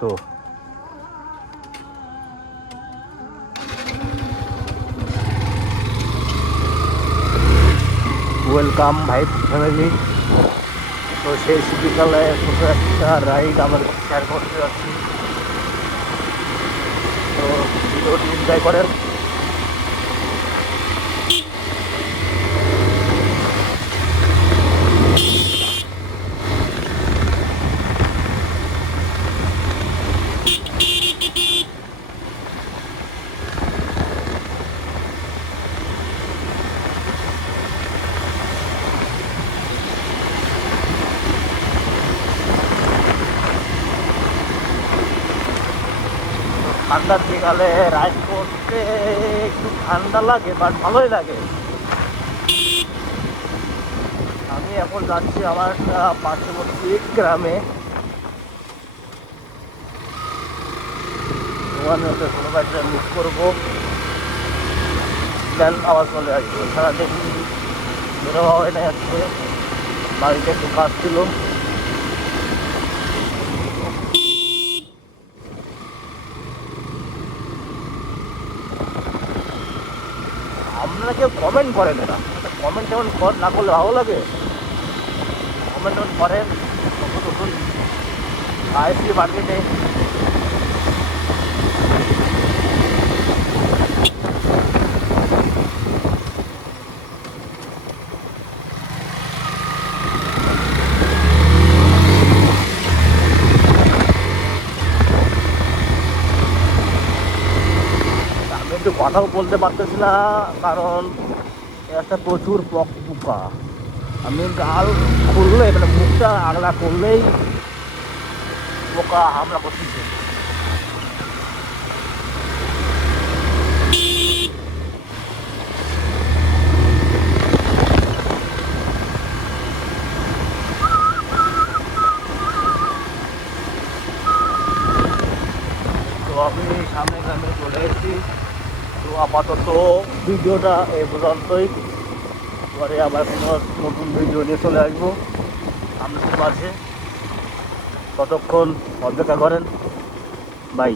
গর্ত। ওয়েলকাম ভাই ফ্যামিলি। তো সেই শীতকালে ছোটো একটা রাইড আমার শেয়ার করতে যাচ্ছি, তো ভিডিওটি এনজয় করেন। ঠান্ডার বিকালে রাইড করতে একটু ঠান্ডা লাগে, বাট ভালোই লাগে। আমি এখন যাচ্ছি আমার একটা পার্শ্ববর্তী গ্রামে, ওখানে কোনো বাড়িতে মিস করবো, দেন আবার চলে আসবো। সারাদিন বেরোবা হয় না, আজকে বাড়িতে একটু কাজ ছিল। আপনারা কেউ কমেন্ট করেন না, কমেন্ট যেমন না করলে ভালো লাগে। কমেন্ট যেমন করেন, নতুন নতুন আইসি মার্কেটে আমি একটু কথাও বলতে পারতেছি না, কারণ একটা প্রচুর পোকা। আমি গাল খুললে, মানে মুখটা আগলা করলেই পোকা হামলা করতেছে। তো আমি সামনে গ্রামে চলে এসেছি। তো আপাতত ভিডিওটা এই পর্যন্তই, পরে আবার কোনো নতুন ভিডিও নিয়ে চলে আসবো আপনাদের মাঝে। ততক্ষণ অপেক্ষা করেন, বাই।